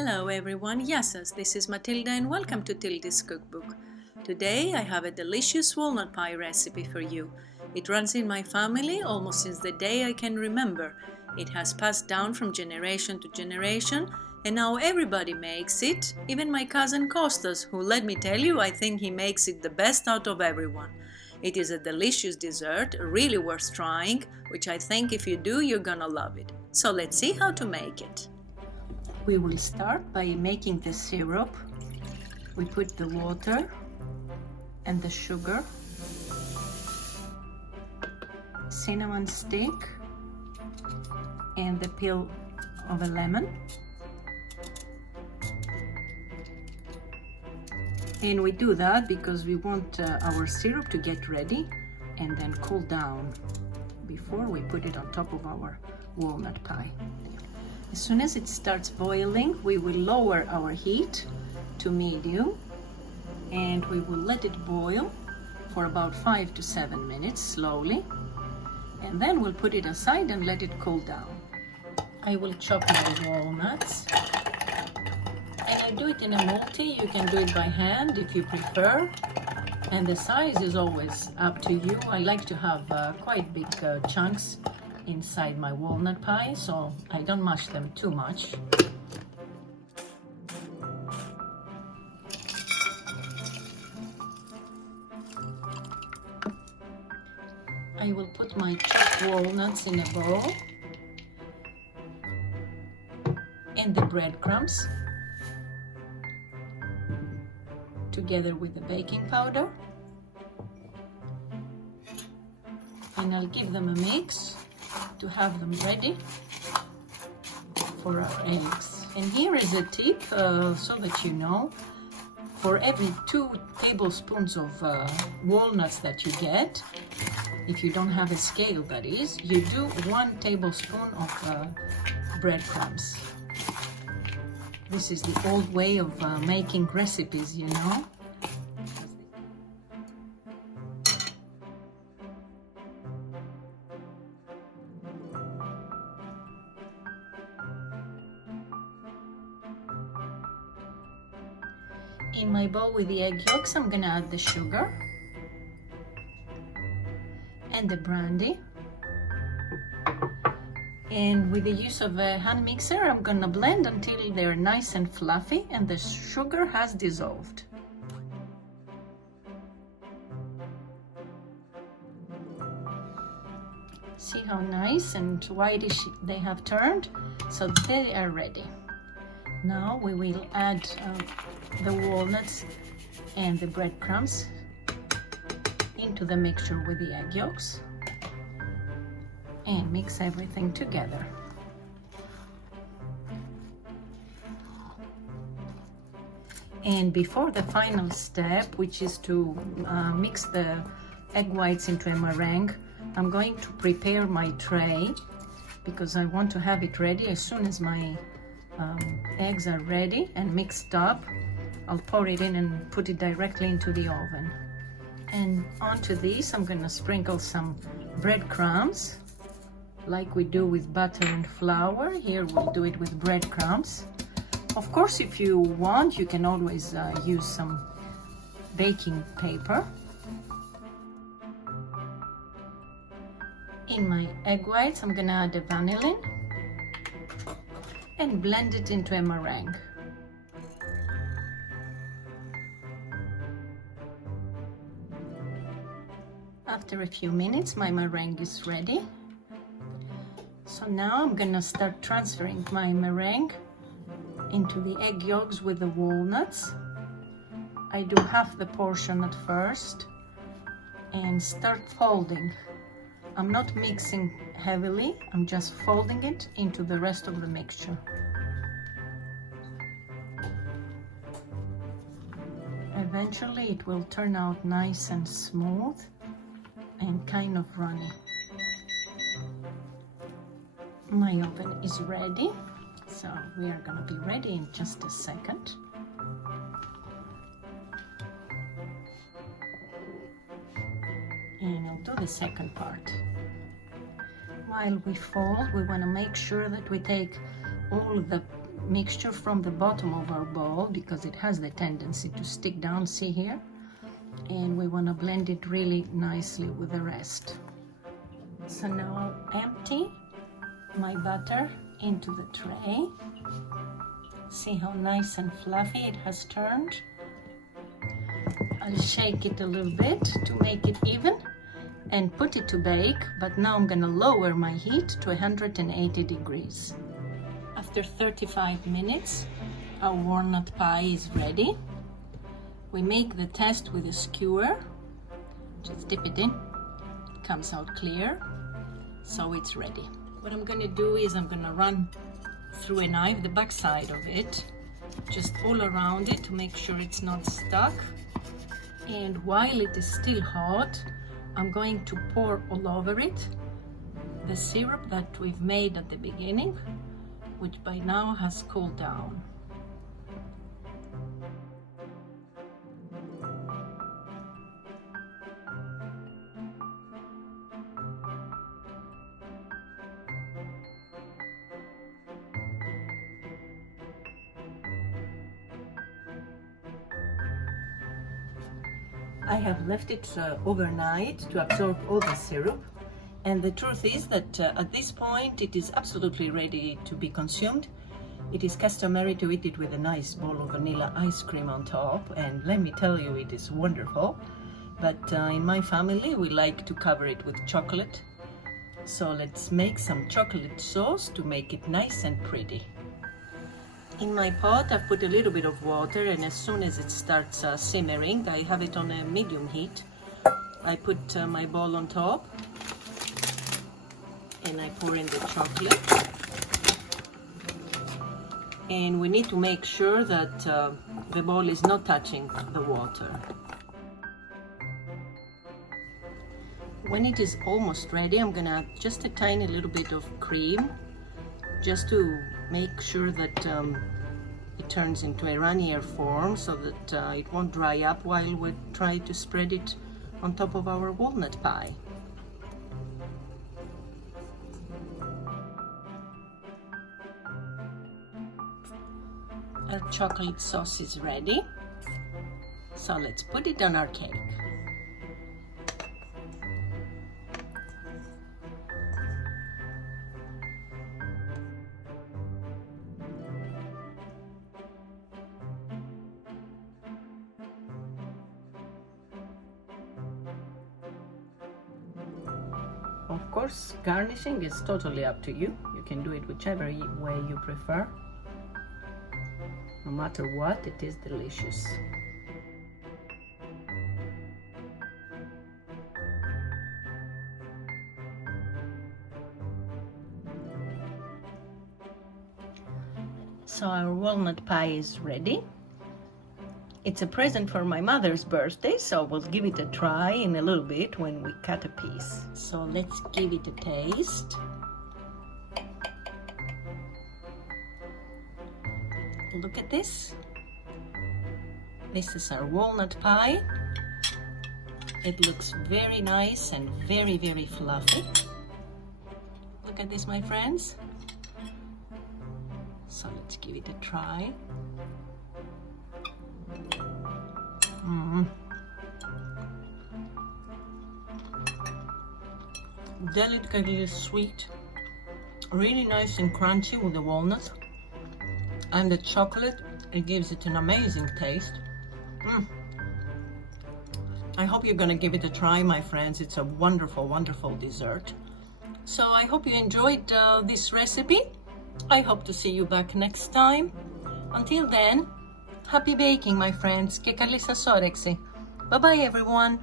Hello everyone, Yassas, this is Matilda and welcome to Tilda's Cookbook. Today I have a delicious walnut pie recipe for you. It runs in my family almost since the day I can remember. It has passed down from generation to generation and now everybody makes it, even my cousin Kostas, who, let me tell you, I think he makes it the best out of everyone. It is a delicious dessert, really worth trying, which I think if you do, you're gonna love it. So let's see how to make it. We will start by making the syrup. We put the water and the sugar, cinnamon stick, and the peel of a lemon. And we do that because we want our syrup to get ready and then cool down before we put it on top of our walnut pie. As soon as it starts boiling, we will lower our heat to medium and we will let it boil for about 5 to 7 minutes slowly, and then we'll put it aside and let it cool down. I will chop my walnuts, and I do it in a multi. You can do it by hand if you prefer, and the size is always up to you. I like to have quite big chunks inside my walnut pie, so I don't mash them too much. I will put my chopped walnuts in a bowl and the breadcrumbs together with the baking powder, and I'll give them a mix to have them ready for our eggs. And here is a tip so that you know, for every 2 tablespoons of walnuts that you get, if you don't have a scale that is, you do 1 tablespoon of breadcrumbs. This is the old way of making recipes, you know. In my bowl with the egg yolks, I'm gonna add the sugar and the brandy, and with the use of a hand mixer I'm gonna blend until they're nice and fluffy and the sugar has dissolved. See how nice and whitish they have turned? So they are ready. Now we will add the walnuts and the breadcrumbs into the mixture with the egg yolks and mix everything together. And before the final step, which is to mix the egg whites into a meringue, I'm going to prepare my tray because I want to have it ready as soon as my eggs are ready and mixed up. I'll pour it in and put it directly into the oven. And onto this I'm gonna sprinkle some breadcrumbs like we do with butter and flour. Here we'll do it with breadcrumbs. Of course, if you want, you can always use some baking paper. In my egg whites I'm gonna add the vanillin and blend it into a meringue. After a few minutes, my meringue is ready. So now I'm gonna start transferring my meringue into the egg yolks with the walnuts. I do half the portion at first and start folding. I'm not mixing heavily, I'm just folding it into the rest of the mixture. Eventually it will turn out nice and smooth and kind of runny. My oven is ready, so we are gonna be ready in just a second. And I'll do the second part. While we fold, we want to make sure that we take all the mixture from the bottom of our bowl because it has the tendency to stick down, see here? And we want to blend it really nicely with the rest. So now I'll empty my butter into the tray. See how nice and fluffy it has turned? I'll shake it a little bit to make it even and put it to bake, but now I'm gonna lower my heat to 180 degrees. After 35 minutes, our walnut pie is ready. We make the test with a skewer. Just dip it in, it comes out clear, so it's ready. What I'm gonna do is I'm gonna run through a knife the back side of it, just all around it to make sure it's not stuck. And while it is still hot, I'm going to pour all over it the syrup that we've made at the beginning, which by now has cooled down. I have left it overnight to absorb all the syrup, and the truth is that at this point it is absolutely ready to be consumed. It is customary to eat it with a nice bowl of vanilla ice cream on top, and let me tell you, it is wonderful. But in my family we like to cover it with chocolate, so let's make some chocolate sauce to make it nice and pretty. In my pot I've put a little bit of water, and as soon as it starts simmering, I have it on a medium heat. I put my bowl on top and I pour in the chocolate. And we need to make sure that the bowl is not touching the water. When it is almost ready, I'm gonna add just a tiny little bit of cream, just to make sure that it turns into a runnier form, so that it won't dry up while we try to spread it on top of our walnut pie. Our chocolate sauce is ready, so let's put it on our cake. Of course, garnishing is totally up to you. You can do it whichever way you prefer. No matter what, it is delicious. So our walnut pie is ready. It's a present for my mother's birthday, so we'll give it a try in a little bit when we cut a piece. So let's give it a taste. Look at this. This is our walnut pie. It looks very nice and very, very fluffy. Look at this, my friends. So let's give it a try. Delicately sweet, really nice and crunchy with the walnuts, and the chocolate, it gives it an amazing taste. I hope you're gonna give it a try, my friends. It's a wonderful, wonderful dessert. So I hope you enjoyed this recipe. I hope to see you back next time. Until then, happy baking, my friends, και καλή σας όρεξη. Bye bye everyone.